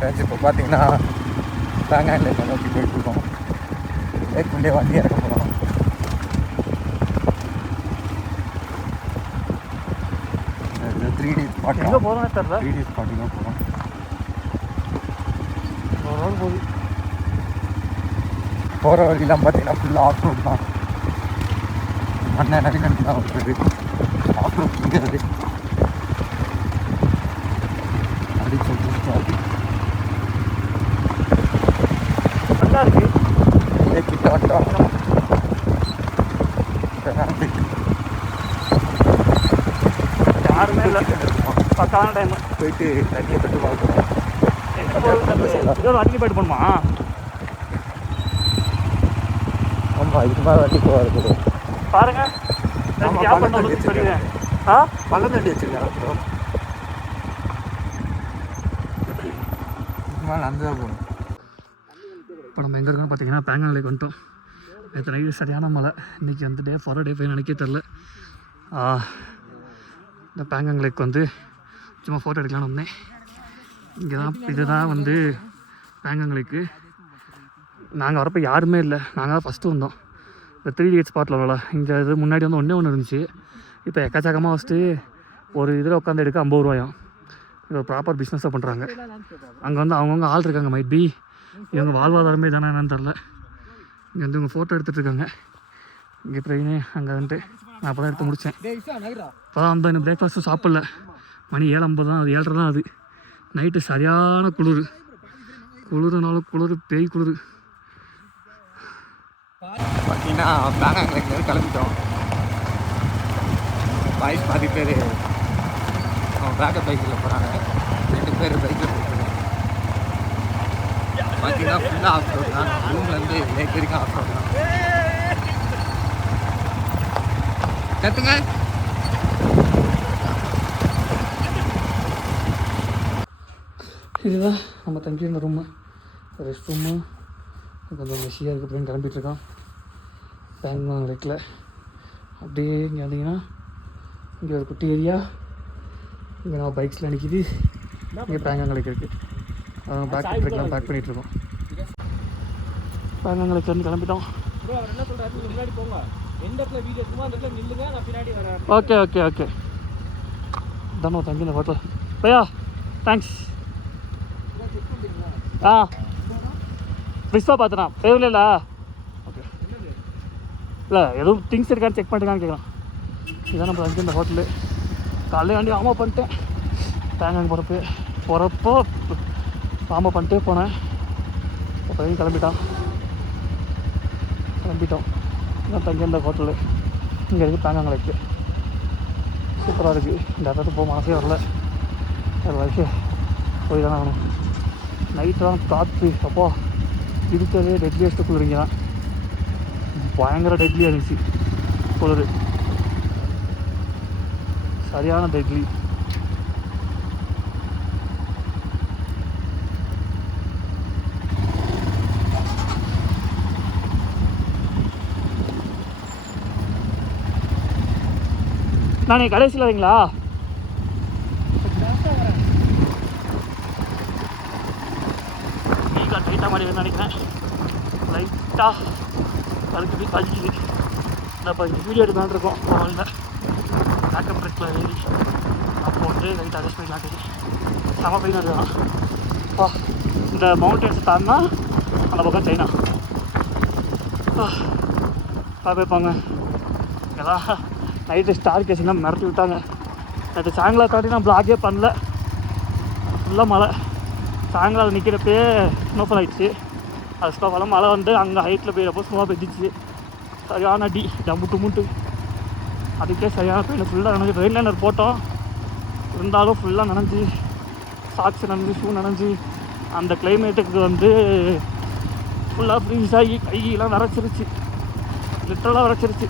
Friends இப்போ பார்த்தீங்கன்னா பேங்காங்கில் நோக்கி போயிட்டுருக்கோம். லேக்குள்ளே வண்டி இறக்க போகிறோம். த்ரீ டி ஸ்பாட் எங்கே போகிறோம் தெரியல. 3D ஸ்பாட்டுக்கு தான் போகிறோம். ரோடு போகுது. போகிற வழியெல்லாம் பார்த்தீங்கன்னா ஃபுல்லாக ஆஃப் ரோடு தான். மண்ணை நடுக்கணும் தான் வருது. ஆஃப் ரோட் இருக்கிறது அப்படி சொல்லிட்டு கிட்ட வந்துட்டோம். யாருமே இல்லை. பக்கான டைம் போயிட்டு தண்ணியை தொட்டு பார்க்கணும். வண்டி போயிட்டு போகணுமா? ஆமாம், இதுக்கு மேலே வண்டி போகாது. பாருங்க பள்ளம் தண்டி வச்சுருக்காங்க. அந்த தான் போகணும். இப்போ நம்ம எங்கே இருக்கோம்னு பார்த்தீங்கன்னா பேங்காங் லேக் வந்துட்டோம். நேற்று நைட்டு சரியான மழை. இன்றைக்கி அந்த டே ஃபார் டே போய் நினைக்க தெரில. இந்த பேங்காங் லேக் வந்து சும்மா ஃபோட்டோ எடுக்கலான்னு வந்தேன். இங்கே தான் இதுதான் வந்து பேங்காங் லேக்கு. நாங்கள் வரப்போ யாருமே இல்லை. நாங்கள் தான் ஃபஸ்ட்டு வந்தோம். இந்த 3D ஸ்பாட்டில் வரல. இங்கே இது முன்னாடி வந்து ஒன்று இருந்துச்சு. இப்போ எக்கச்சக்கமாக ஃபஸ்ட்டு ஒரு இதில் உட்காந்து எடுக்க 50 ரூபாயும். இது ஒரு ப்ராப்பர் பிஸ்னஸாக பண்ணுறாங்க. அங்கே வந்து அவங்கவுங்க ஆள் இருக்காங்க. மைட் பி இவங்க வாழ்வாதாரமே தானே என்னன்னு தெரில. இங்கே வந்து இவங்க ஃபோட்டோ எடுத்துகிட்ருக்காங்க. இங்கே ட்ரெயினு அங்கே வந்துட்டு நான் அப்போ தான் எடுத்து முடித்தேன். இப்போ தான் வந்து எனக்கு பிரேக்ஃபாஸ்ட்டும் சாப்பிடல. மணி 7:50 தான். அது 7:30 தான். அது நைட்டு சரியான குளிர். குளிர்னாலும் குளிர், பேய் குளிர். பார்த்தீங்கன்னா பேங்காங் லேக்லேருந்து கிளம்பிட்டோம். பாய்ஸ் பாதி பேர் அவன் பேக்கப் பைக்கில் போகிறாங்க. 2 பேர் பைக்கில் போகிறாங்க. பார்த்தீங்கன்னா ஃபுல்லாக ஆஃப் ரோடு தான். ரூம்லேருந்து லேக் வரைக்கும் ஆஃப் ரோடு தான். கற்றுங்க. இதுதான் நம்ம தங்கியிருந்த ரூமு. ரெஸ்ட் ரூமு கொஞ்சம் மெஷியாக இருக்குது. அப்படின்னு கிளம்பிட்டுருக்கான் பேங்காங் லேக்கில். அப்படியே இங்கே வந்தீங்கன்னா இங்கே ஒரு குட்டி ஏரியா. இங்கே நான் பைக்ஸில் நிற்கிது. இங்கே பேங்காங் லேக் இருக்குது. பேக் ட்ரிக்லாம் பேக் பண்ணிகிட்ருக்கோம். பேங்காங் லேக்லேருந்து கிளம்பிட்டோம். Okay okay okay. தானோ தங்கி இந்த ஹோட்டல் பையா. தேங்க்ஸ். விஸ்வா பார்த்தனா எதுவும் இல்லை. ஓகே இல்லை எதுவும் திங்ஸ் இருக்கான்னு செக் பண்ணிட்டுருக்கான்னு கேட்கலாம். இதுதான் நம்ம அங்கே இந்த ஹோட்டலு. காலையில் வண்டி ஆமா பண்ணிட்டேன். பேங்காங் போகிறப்போ ஆமா பண்ணிட்டே போனேன். இப்போ கிளம்பிட்டோம். இதான் தங்கி இந்த ஹோட்டலு. இங்கே இருக்குது பேங்காங் லேக்கு. சூப்பராக இருக்குது. இந்த இடத்துக்கு போக மனசே வரல. வேறு வரைக்கும் போய் தானே ஆகணும். நைட்டு தான் காற்று. அப்போ இருக்கிறதே டெட்லியஸ்ட்டு குளிரிங்க தான். பயங்கர டெட்லியாக இருந்துச்சு குளிர். சரியான டெட்லி. நானே கடைசியில் வரீங்களா? டைட்டாக மாதிரி நினைக்கிறேன். லைட்டாக அதுக்கு எப்படி கழிக்குது. இப்போ இந்த வீடியோ எடுக்கலான்னு இருக்கோம். மொபைலில் பேக்கப் ட்ரெக்கில் ஏறி அப்போ வந்து லைட் அட்ஜஸ்ட் பண்ணி காட்டுது. செம பெயின் அதுதான். இந்த மவுண்டன்ஸ் தாண்டினா அந்த பக்கம் சைனா பார்ப்பாங்க. இதெல்லாம் நைட்டு ஸ்டார் கேஸ்லாம் மிரட்டி விட்டாங்க. நேற்று சாயங்காலம் தாண்டி நான் பிளாகே பண்ணல. ஃபுல்லாக மழை. சாயங்காலம் நிற்கிறப்பே ஸ்னோஃபால் ஆகிடுச்சு. அது ஸ்னோஃபாலும் மழை வந்து அங்கே ஹைட்டில் போயிடப்போ ஸ்னோவாக பெஞ்சிச்சு. சரியான அடி டமுட்டு. அதுக்கே சரியான பெயின். ஃபுல்லாக நனைஞ்சு ரெயின் லைனர் போட்டோம். இருந்தாலும் ஃபுல்லாக நனைஞ்சி சாக்ஸ் நனைஞ்சி ஷூ நனைஞ்சி அந்த கிளைமேட்டுக்கு வந்து ஃபுல்லாக ஃப்ரீஸ் ஆகி கையெல்லாம் விரைச்சிருச்சு. லிட்டரலாக விரைச்சிருச்சு.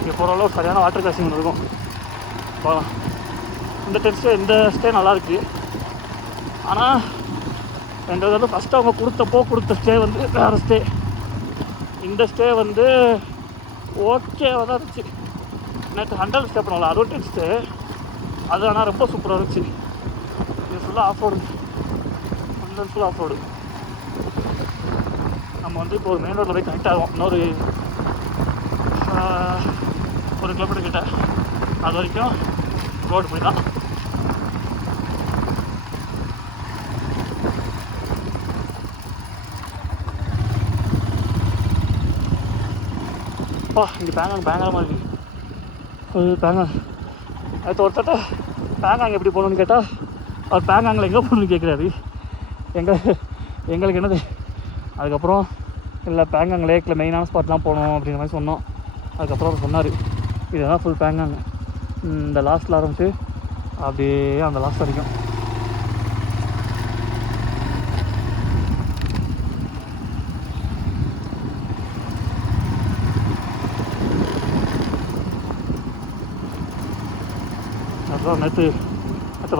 இங்கே போகிற அளவு சரியான வாட்டர் கிராசிங் இருக்கும். போகலாம். இந்த ஸ்டே நல்லாயிருக்கு. ஆனால் ரெண்டு வந்து ஃபஸ்ட்டு அவங்க கொடுத்த ஸ்டே வந்து வேறு ஸ்டே. இந்த ஸ்டே வந்து ஓகேவாக தான் இருந்துச்சு. நேற்று 100 ஸ்டே பண்ணல, அதுவும் டெக்ஸ்ட்டு. அது ஆனால் ரொம்ப சூப்பராக இருந்துச்சு. இது ஃபுல்லாக ஆஃப் ரோடு, ஃபுல்லாக ஆஃப் ரோடு. நம்ம வந்து இப்போ ஒரு மெயின் ரோட்டில் போய் கனெக்ட் ஆகும். இன்னொரு 1 கிலோமீட்டர் கிட்ட. அது வரைக்கும் ரோடு போய் தான். இங்கே பயங்கரமாக இருக்குது. பேங்காங் அது ஒருத்தட்ட பேங்காங் எப்படி போகணுன்னு கேட்டால் அவர் பேங்காங்கில் எங்கே போகணுன்னு கேட்குறாரு. எங்களுக்கு என்னது. அதுக்கப்புறம் இல்லை பேங்காங் லேக்கில் மெயினான ஸ்பாட்லாம் போகணும் அப்படிங்கிற மாதிரி சொன்னோம். அதுக்கப்புறம் அவர் சொன்னார் இதுதான் ஃபுல் பேங்காங், இந்த லாஸ்ட்டில் ஆரம்பிச்சு அப்படியே அந்த லாஸ்ட் வரைக்கும். அதுதான் நேற்று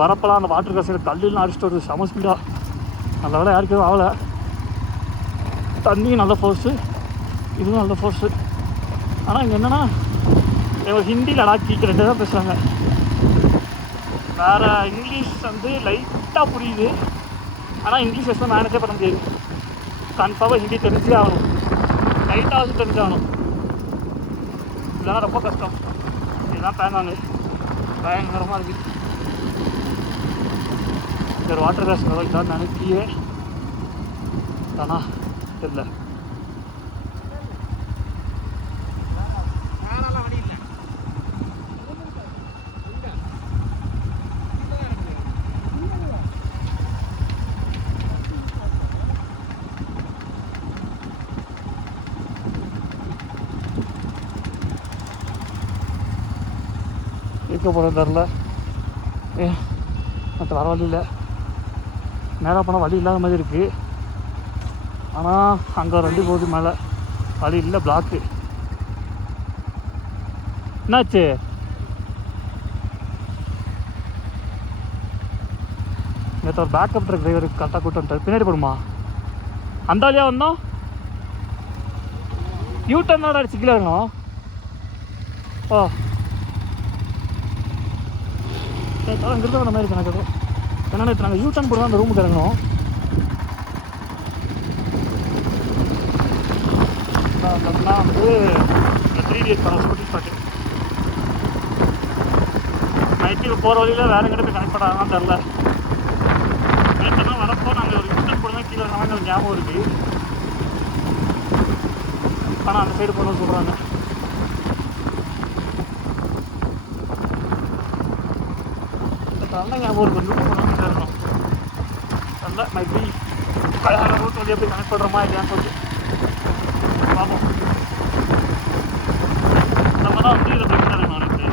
வரப்பெல்லாம் அந்த வாட்டர் காசில் கல்லுலாம் அடிச்சுட்டு வருது செம ஸ்பீடாக. நல்ல வேலை யாருக்கும் ஆகலை. தண்ணியும் நல்ல ஃபோர்ஸு, இதுவும் நல்ல ஃபோர்ஸு. ஆனால் இங்கே என்னென்னா ஹிந்தி லடாக்கி 2 தான் பேசுகிறாங்க. வேறு இங்கிலீஷ் வந்து லைட்டாக புரியுது. ஆனால் இங்கிலீஷ் பேச மேனேஜே பண்ண முடியாது. கன்ஃபார்மாக ஹிந்தி தெரிஞ்சே ஆகணும், லைட்டாக தெரிஞ்சாகணும். இதெல்லாம் ரொம்ப கஷ்டம். இதுதான் பேங்காங்க பயங்கரமாக இருக்குது. ஒரு வாட்டர் கேஸ் தான் நினைக்கியே தானா தெரியல. இருக்க போகிறது தெரில. மற்ற வர வழி இல்லை, மேலே போனால் வழி இல்லாத மாதிரி இருக்குது. ஆனால் அங்கே 2 போகுது மேலே, வழி இல்லை, பிளாக்கு. என்னாச்சு? நேற்று ஒரு பேக்கப் ட்ரக் டிரைவருக்கு கரெக்டாக கூட்டு வந்துட்டார். பின்னாடி போடுமா அந்த வழியாக வந்தோம். யூட்டர்னோட அடிச்சுக்கல இருக்கணும். ஓ இங்கிருந்து அந்த மாதிரி எனக்கு ஏன்னா நேற்று நாங்கள் யூட்டர்ன் போட்டு தான் அந்த ரூமுக்கு இறங்கணும். அதெல்லாம் வந்து 3 days ஸ்கூட்டி ஸ்பாட்டு. நைட்டு போகிற வழியில் வேறு எங்கிட்ட போய் கனெக்ட் பண்ணாதான் தெரில. நேற்றுலாம் வரப்போ நாங்கள் ஒரு யூட்டர்ன் போட்டு தான் கீழே இறங்கினாங்க, அது ஞாபகம் இருக்குது. ஆனால் அந்த சைடு போகணும்னு சொல்கிறாங்க. நல்லா ஞாபகம் இருக்கும், ரூட் போகணும்னு இருக்கணும். நல்லா மைப்பி அழகான ரூட் வழியாக போய் கனெக்ட் பண்ணுறோமா இல்லையான்னு சொல்லிட்டு பார்ப்போம். நம்ம தான் வந்து இதில் பிரச்சனை இருக்கணும். எனக்கு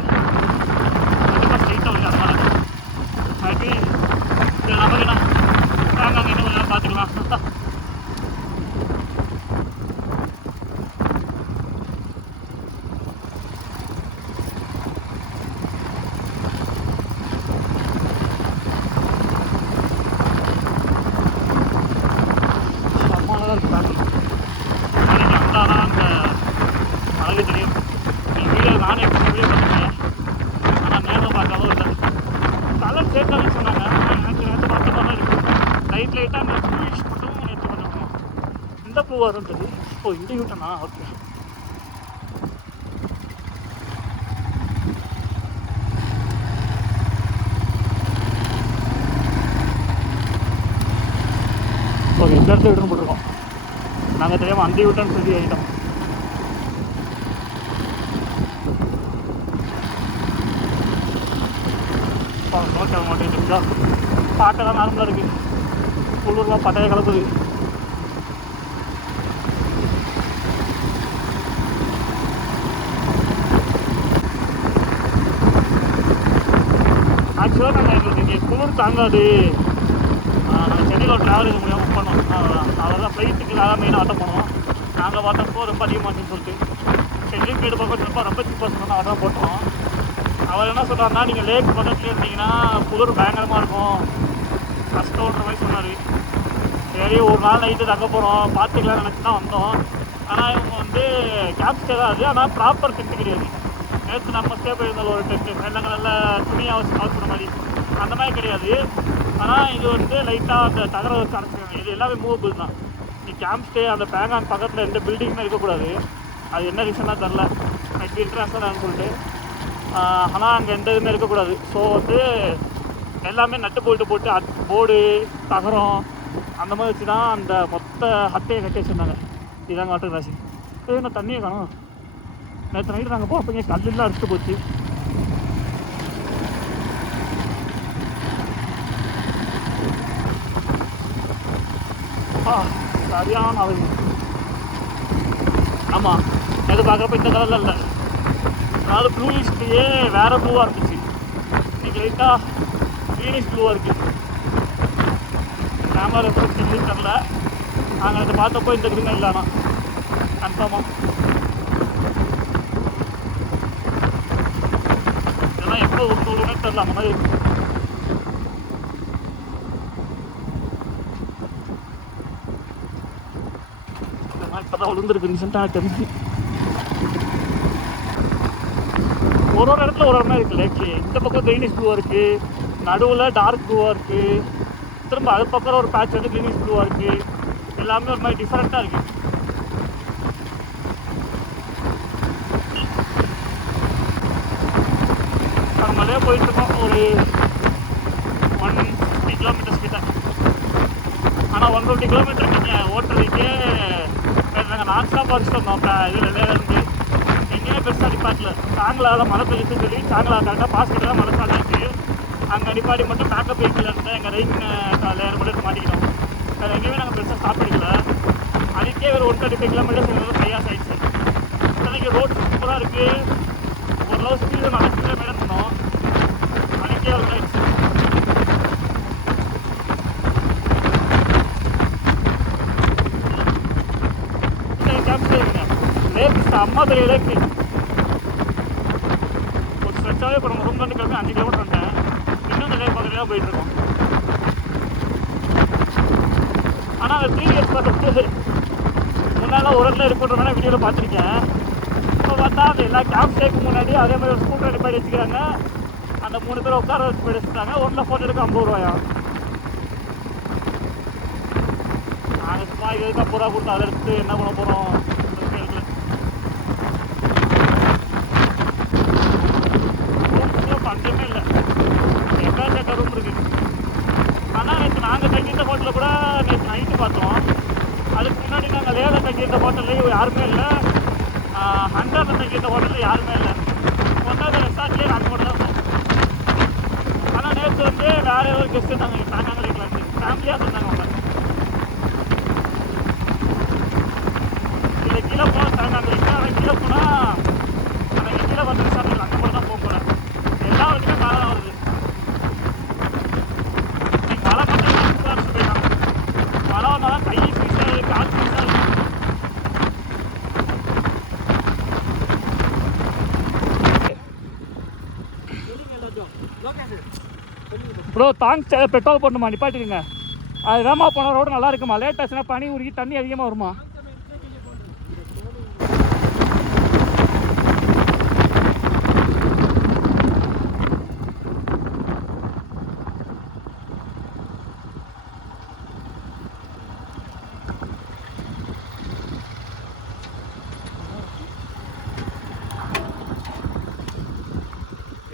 கண்டிப்பாக ஸ்ட்ரெயிட்டாக வழி அதனால மைப்பி இதில் நமக்கு என்ன பேங்காங் என்ன கொஞ்சம் பார்த்துக்கலாம். வரும் தெரியும். ஓ இந்த யூட்டனா, ஓகே. ஓகே இந்த இடத்துல யூட்டன் போட்டிருக்கோம். நாங்கள் தெரியாமல் அந்த யூட்டன் சொல்லி ஆகிட்டோம். ஓகே மாட்டேங்குதா? பாட்டெல்லாம் நார்மலாக இருக்குது. உள்ளூர்லாம் பட்டையை கலப்புது. ஆக்சுவலாக நாங்கள் எங்களுக்கு இங்கே குளிர் தாங்காது, நாங்கள் சென்னையில் ஒரு ட்ராவல் முடியாமல் புக் பண்ணோம். அவ்வளோதான் ஃப்ளைட்டுக்கு வேலை மெயினாக ஆட்டம் போனோம். நாங்கள் பார்த்தப்போ ரொம்ப அதிகமாச்சுன்னு சொல்லிட்டு சென்னையும் போய்ட்டு பார்க்க ரொம்ப சீப்பாக சொன்னோம். அதான் போட்டோம். அவர் என்ன சொல்கிறாருன்னா, நீங்கள் லேக் பக்கத்துலேயே இருந்தீங்கன்னா குளிர் பயங்கரமாக இருக்கும், கஷ்டம்ன்ற மாதிரி சொன்னார். சரி ஒரு நாள் நைட்டு தங்க போகிறோம் பார்த்துக்கலாம் நினச்சி தான் வந்தோம். ஆனால் இவங்க வந்து கேப் ஸ்டே தான் அது, ஆனால் ப்ராப்பர் டென்ட் கிடையாது. நேற்று நம்ம ஸ்டே போயிருந்தாலும் ஒரு டெஸ்ட்டு வெள்ளங்களில் துணி அவசர மாதிரி அந்த மாதிரி கிடையாது. ஆனால் இது வந்து லைட்டாக அந்த தகர வச்சு அடைச்சிருக்காங்க. இது எல்லாமே மூவபிள் தான். நீ கேம்ப் ஸ்டே அந்த பேங்காங் பக்கத்தில் எந்த பில்டிங்குமே இருக்கக்கூடாது. அது என்ன ரீசனாக தெரில, நைட் இன்டர்நேஷ்னல் சொல்லிட்டு. ஆனால் அங்கே எந்த இதுவுமே இருக்கக்கூடாது. ஸோ வந்து எல்லாமே நட்டு போட்டு போர்டு தகரம் அந்த மாதிரி வச்சு தான் அந்த மொத்த ஹட்டையை கட்டி வச்சுருந்தாங்க. இதாங்க வாட்டர் ராசி. நான் தண்ணியை காணும். நேற்று நைட்டு நாங்கள் போகிறப்ப இங்கே கல்லெல்லாம் அடிச்சுட்டு போச்சு. சரியான அளவு. ஆமாம், எது பார்க்குறப்ப இந்த கலரில் இல்லை. அதாவது ப்ளூயிஷ்லேயே வேறு ப்ளூவாக இருந்துச்சு. இன்னைக்கு லைட்டாக க்ரீனிஷ் ப்ளூவாக இருக்குது. கேமரா ரெஃப்ரெக்ஷன் தெரில. நாங்கள் அதை பார்த்தப்போ இந்த க்ரீனாக இல்லைனா கன்ஃபார்மாக. இதெல்லாம் எப்போ விட்டுனே தெரில, அந்த மாதிரி இருக்குது. இப்போதான் விழுந்துருக்கு ரீசெண்டாக தெரிஞ்சு. ஒரு இடத்துல ஒரு மாதிரி இருக்குது லேக்லி. இந்த பக்கம் க்ரீனிஷ் ப்ளூவாக இருக்குது, நடுவில் டார்க் ப்ளூவாக இருக்குது, திரும்ப அது பக்கம் ஒரு பேட்ச் வந்து க்ரீனிஷ் ப்ளூவாக இருக்குது. எல்லாமே ஒரு மாதிரி டிஃப்ரெண்ட்டாக இருக்குது. நம்மளே போயிட்டுருக்கோம் ஒரு 150 கிலோமீட்டர்ஸ் கிட்ட. ஆனால் 150 கிலோமீட்டர் நீங்கள் ஓட்டுறதுக்கே நாங்கள் நான் ஸ்டாப் அடிச்சுட்டு வந்தோம். இது இருந்து எங்கேயுமே பெருசாக அடிப்பாட்டில். சாங்கலாவில் மழை பெய்யுதுன்னு சொல்லி சாங்கலா கரெக்டாக பாஸ்கெட்டெல்லாம் மழை ஸ்டார்ட் ஆச்சு. அங்கே அடிப்பாடி மட்டும் பேக்கப் வெஹிக்கில் இருந்து எங்கள் ரெயின் லேயர் மட்டும் மாட்டிக்கிட்டோம். வேறு எங்கேயுமே நாங்கள் பெருசாக ஸ்டாப் அடிக்கல. அதுக்கே ஒரு 135 கிலோமீட்டர்ஸ் எங்களுக்கு கையாஸ் ஆகிடுச்சு. இப்போதைக்கு ரோடு சூப்பராக இருக்குது. ஓரளவு ஸ்பீடு நல்ல ஸ்பீடாக மேடம் பண்ணோம். அதுக்கே ஒரு ஆயிடுச்சு. லேக் அம்மா பெரிய லேக்கு. ஒரு ஸ்ட்ரெச்சாகவே இப்போ நம்ம ரூம் கண்டு கிளம்பி 5 கிலோமீட்டர் வந்தேன். இன்னும் இந்த லேக் பக்கத்தில் தான் போயிட்டுருக்கோம். ஆனால் அந்த 3 இயர்ஸ் பார்த்துட்டு முன்னால் ஒரு இடத்துல இருக்குன்ற மாதிரி வீடியோவில் பார்த்துருக்கேன். இப்போ பார்த்தா அந்த எல்லா கேம்ப் ஸ்டேக்கு முன்னாடி அதே மாதிரி ஒரு ஸ்கூட்டர் அடிப்பாடி வச்சுக்கிறாங்க. அந்த 3 பேர் உட்கார வச்சு போய் வச்சுட்டாங்க. ஒன்றில் ஃபோட்டோ எடுக்க 50 ரூபாயா. நாங்கள் சும்மா இது 50 ரூபா கொடுத்து அதை எடுத்து என்ன பண்ண போகிறோம். பஞ்சமே இல்லை, எவ்வளோ ரூம் இருக்குது. ஆனால் நேற்று நாங்கள் தங்கியிருந்த ஹோட்டலில் கூட நேற்று நைட்டு பார்த்தோம். அதுக்கு முன்னாடி நாங்கள் லேவில் தங்கியிருந்த ஹோட்டல்லையும் யாருமே இல்லை. ஹண்ட்ரடில் தங்கியிருந்த ஹோட்டலில் யாருமே இல்லை. ஒன்றாவது ரெசார்ட்லேயே நாங்கள் மட்டும் தான் இருந்தோம். ஆனால் நேற்று வந்து வேறு ஏதோ கெஸ்ட் இருந்தாங்க. நாங்கள் இருக்கலாச்சு ஃபேமிலியாக இருந்தாங்க. அவங்க இல்லை கீழே போனால் தாங்காங்க. ஆனால் கீழே போனால் அந்த கீழே வந்து ரெசார்ட் அங்கே மட்டும் தான் போக போகிறேன். எல்லா இடத்துலையும் மழை தான் வருது. இன்னைக்கு மழை மட்டும் போயிட்டாங்க. மழை வந்தால் கை பீஸாக இருக்குது, கால் பீஸாக இருக்குது. Bro thanks. பெட்ரோல் போடணுமா? நிப்பாட்டிடுங்க. அது வேகமாக போனால் ரோடு நல்லா இருக்குமா? லேட் ஆச்சுன்னா பனி உருகி தண்ணி அதிகமாக வருமா?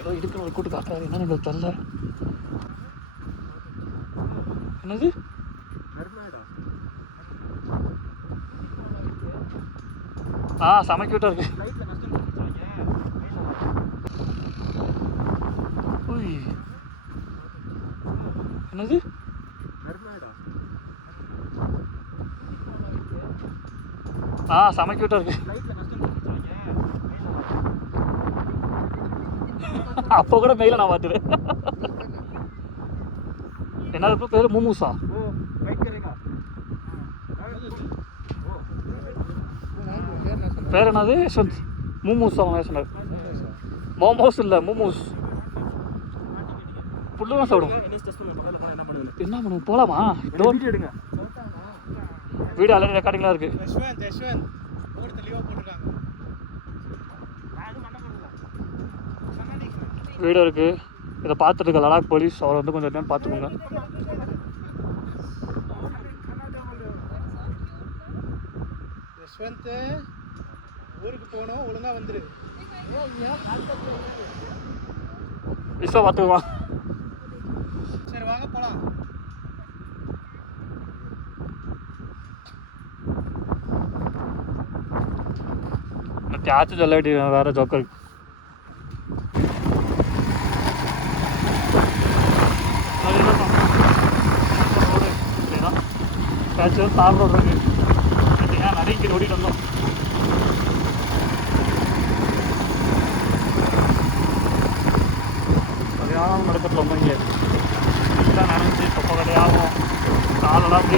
ஏதோ இருக்கிற ஒரு கூட்டு காட்டுறாரு. என்னன்னு எங்களுக்கு தெரியல. என்னது செம கியூட்டா இருக்கு. என்னது செம கியூட்டா இருக்கு. அப்போ கூட மெயில நான் பார்த்துருவேன். என்ன பேர்? மூமூஸா? பேர் என்னது? யஷ்வந்த் மூமூஸ். அவங்க சொன்னார் மோமோஸ் இல்லை மூமூஸ். புல்லு தான் சாப்பிடும். என்ன பண்ணுவோம்? போகலாமா? வீடியோ ஆல்ரெடி ரெக்கார்டிங்லாம் இருக்குது. வீடு இருக்குது. இதை பார்த்துட்டு லடாக் போலீஸ் அவர் வந்து கொஞ்சம் நேரம் பார்த்துக்கோங்க. யஷ்வந்த் ஊருக்கு போகணும், ஒழுங்காக வந்துடு. விஸ்வா பார்த்துக்குவான். சரி வாங்க போகலாம். ஆச்சு சொல்ல வேண்டிய வேறு ஜோக்கர். தார் ரோடு இருக்கு. நிறைய இங்கே ஓடிட்டு வந்தோம். சரியான நடக்கத்தில் வந்தோம். இங்கே இதெல்லாம் நினைச்சி தொப்பை கடையாகும், காலெல்லாம்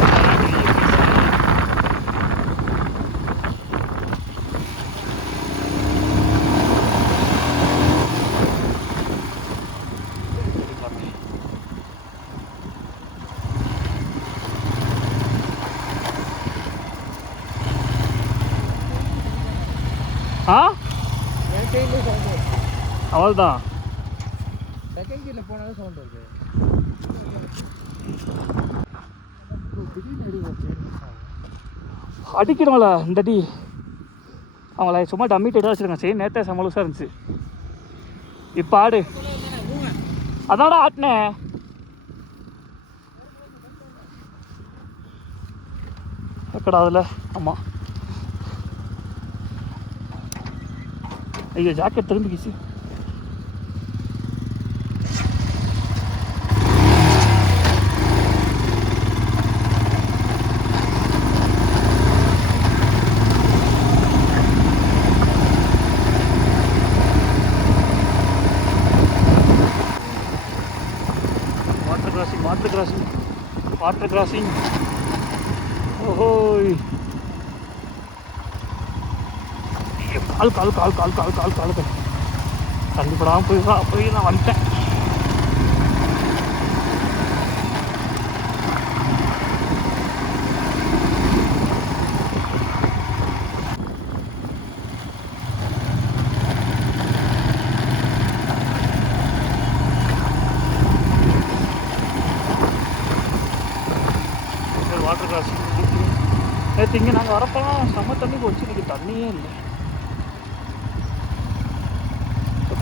அவள்தான் செகண்ட் கீழே போனாலும் சவுண்ட் வருது. அடிக்கணும்ல இந்த அடி. அவங்கள சும்மா டம்மி டேட்டாக வச்சுருக்காங்க. சரி நேற்றே சமலுசாக இருந்துச்சு. இப்போ ஆடு அதான்டா ஆட்டினேன். எக்கடா அதில். ஆமாம். ஐயோ ஜாக்கெட் திரும்பிக்கிச்சு. Water crossing. ஓஹோய் கால் கால் கால் கால் கால் கால் கால் தள்ளிப்படாமல் போய் நான் வந்துட்டேன். Water crossing. நேற்று இங்கே நாங்கள் வரப்போலாம் செம்ம தண்ணி போச்சு. இன்றைக்கி தண்ணியே இல்லை.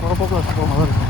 போகிறப்போக்கு வச்சு போக மாதிரி இருக்கும்.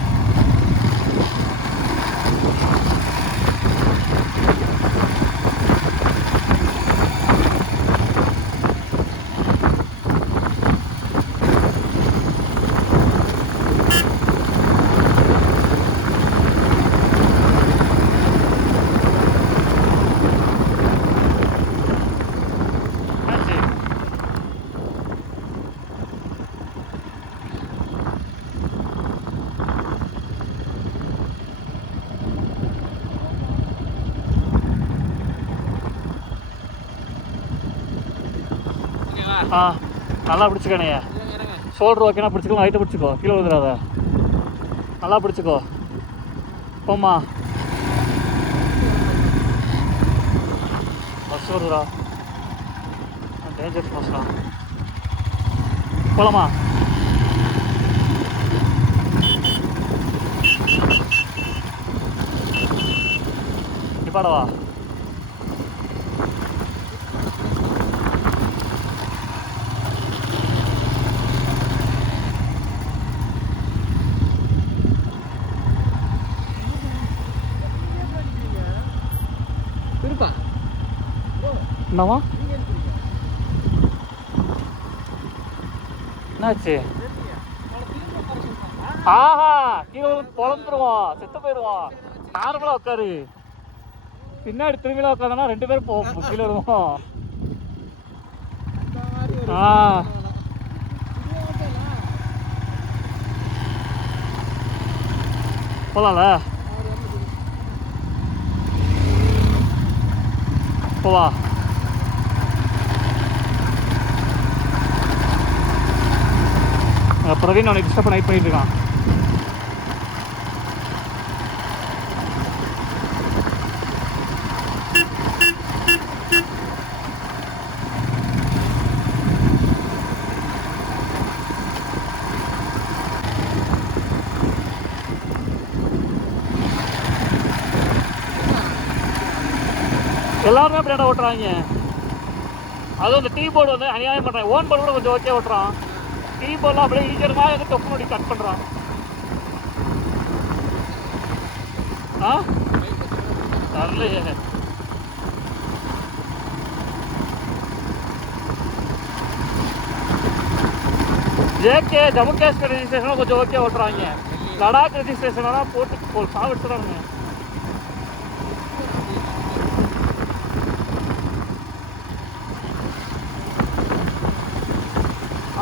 ஆ நல்லா பிடிச்சிக்கணே. ஷோல்டர் ஓகேனா பிடிச்சிக்கலாம். ஹைட்டை பிடிச்சிக்கோ, கீழே விழுந்துடாத. நல்லா பிடிச்சிக்கோ. போம்மா. பஸ் வருதுடா. டேஞ்சர் பஸ்டா. போகலாமா? நிப்பாடவா? என்னவா என்னாச்சு? ஆஹா கீழே பொழந்துருவோம், செத்து போயிடுவோம். நார்மலாக உட்காரு. பின்னாடி திரும்பிலாம் உட்காந்தோன்னா 2 பேரும் கீழே விடுவோம். ஆ போகலாம்ல. போவா. பிரவீன் அவனை டிஸ்டர்ப் நைட் பண்ணிட்டு இருக்கான். எல்லாருமே அப்படி ஓட்டுறாங்க. அதுவும் இந்த டீ போர்டு வந்து அநியாயம் பண்ணுறாங்க. ஓன் போர்டு கூட கொஞ்சம் ஓகே ஓட்டுறான். டீ போர்டெலாம் அப்படியே இடிக்கிற மாதிரி வந்து தொப்பு முடி கட் பண்ணுறான். ஆ தரலையே. ஜேகே ஜம்மு காஷ்மீர் ரெஜிஸ்ட்ரேஷனும் கொஞ்சம் ஓகே ஓட்டுறாங்க. லடாக் ரெஜிஸ்ட்ரேஷனெல்லாம் போட்டு சாவிடுச்சுறாங்க.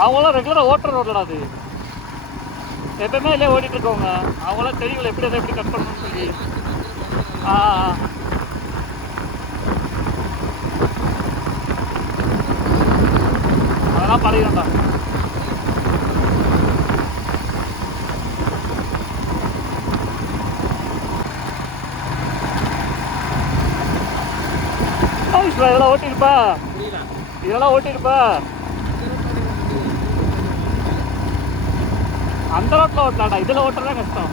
அவங்களாம் ரெகுலராக ஓட்டுற ரோட்லடா அது. எப்பவுமே இல்லையே ஓட்டிகிட்டு இருக்கவங்க. அவங்களாம் தெரியல எப்படி அதை எப்படி கட் பண்ணணும்னு சொல்லி. அதெல்லாம் பழகிடா. இதெல்லாம் ஓட்டிருப்பா, இதெல்லாம் ஓட்டிருப்பா. அந்த ரோட்டில் ஓட்டலாம்டா, இதில் ஓட்டுறதா கஷ்டம்.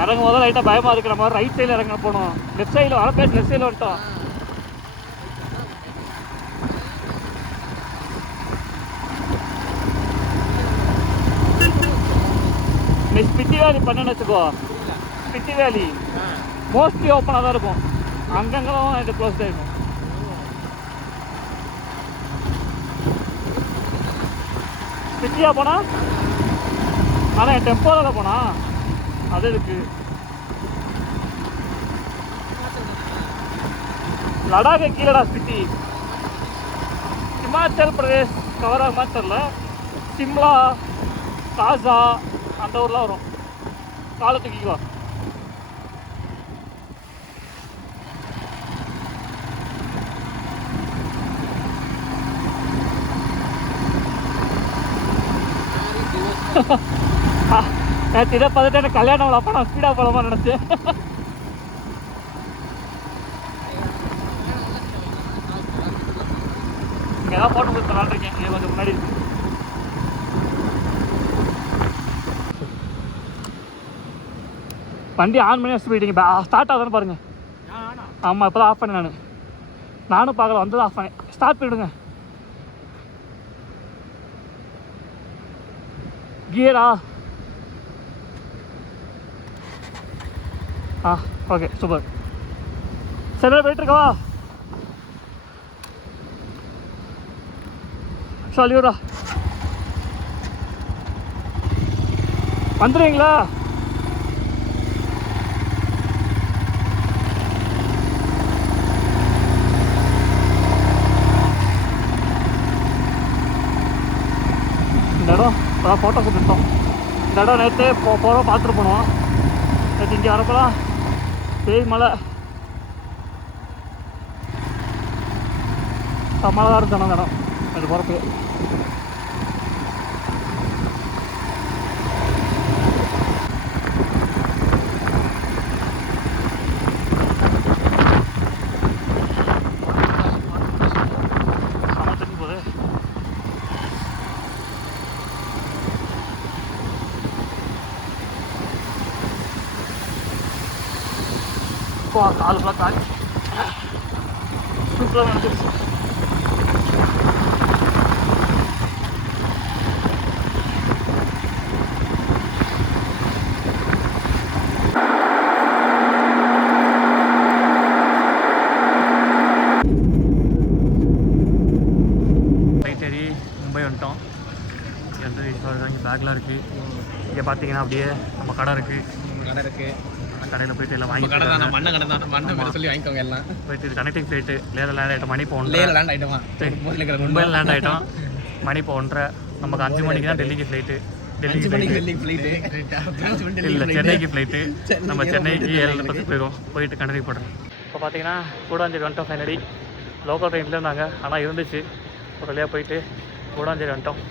இறங்கும் போது லைட்டாக பயமாக இருக்கிற மாதிரி ரைட் சைடில் இறங்க போகணும். லெஃப்ட் சைடில் வர பேர் லெஃப்ட் சைடில் வந்துட்டோம். நீ ஸ்பிட்டி வேலி பண்ணு வச்சுக்கோ. ஸ்பிட்டி வேலி மோஸ்ட்லி ஓப்பனாக தான் இருக்கும். அங்கங்கெல்லாம் இது க்ளோஸ் தான் இருக்கும். ஸ்பிட்டியாக போனால் ஆனால் என் டெம்போவில் போனா அது இருக்கு. லடாக் கீழடா ஸ்பிட்டி. ஹிமாச்சல் பிரதேஷ் கவர் ஆகுமா தெரியல. சிம்லா, காசா அந்த ஊர்லாம் வரும். காலத்துக்கு வா. இதை பார்த்துட்டு எனக்கு கல்யாணம் அப்போ நான் ஸ்பீடாக போகலாமா நினச்சேன். இங்கே தான் போட்டு கொடுத்து விளாண்டுருக்கேன். இது கொஞ்சம் முன்னாடி இருக்கு. வண்டி ஆன் பண்ணி வச்சு போயிட்டீங்க. ஸ்டார்ட் ஆகுதுன்னு பாருங்க. ஆமாம், இப்போ தான் ஆஃப் பண்ணேன். நானும் பார்க்கல, வந்து ஆஃப் பண்ணேன். ஸ்டார்ட் பண்ணிவிடுங்க. கியரா? Okay, super. சரி, போயிட்டுருக்கவா? சொல்லிவிடா. வந்துடுவீங்களா? இந்த இடம் இப்போதான் ஃபோட்டோஸ் எடுத்தோம். இந்த இடம் நேற்று போகிறோம் பார்த்துட்டு போனோம். நேற்று இங்கே வரப்போலாம் பேய் மலை மழை தான் இருந்தோம். அந்த இடம் அது போகிறப்ப சமத்துக்கு போகுது. காலு ஃபுல்லாக காலி சூப்பராக நடந்துருச்சு. ஃப்ளைட் ஏறி மும்பை வந்துட்டோம். இங்கே வந்து இங்கே பேக்லாம் இருக்குது. இங்கே பார்த்தீங்கன்னா அப்படியே நம்ம கடை இருக்குது. கடையில் போயிட்டு எல்லாம் வாங்கி சொல்லி வாங்கிக்கோங்க. எல்லாம் போயிட்டு கனெக்டிங் ஃப்ளைட்டு லேல லேண்ட் ஆகிட்டோம். மணி இப்போ லேண்ட் ஆகிட்டோமா? மும்பையில் லேண்ட் ஆகிட்டோம். மணி இப்போ 1:30. நமக்கு 5 மணிக்கு தான் டெல்லிக்கு ஃப்ளைட்டு. டெல்லிக்கு ஃப்ளைட்டு இல்லை, சென்னைக்கு ஃப்ளைட்டு. நம்ம சென்னைக்கு 7:10 போயிடும். போயிட்டு கனெக்டிங் போடுறோம். இப்போ பார்த்தீங்கன்னா கூடாஞ்சேரி வந்துட்டோம். ஃபைனலி லோக்கல் ட்ரெயினில் இருந்தாங்க, ஆனால் இருந்துச்சு. ஒரு வழியாக போயிட்டு கூடாஞ்சேரி வந்துட்டோம்.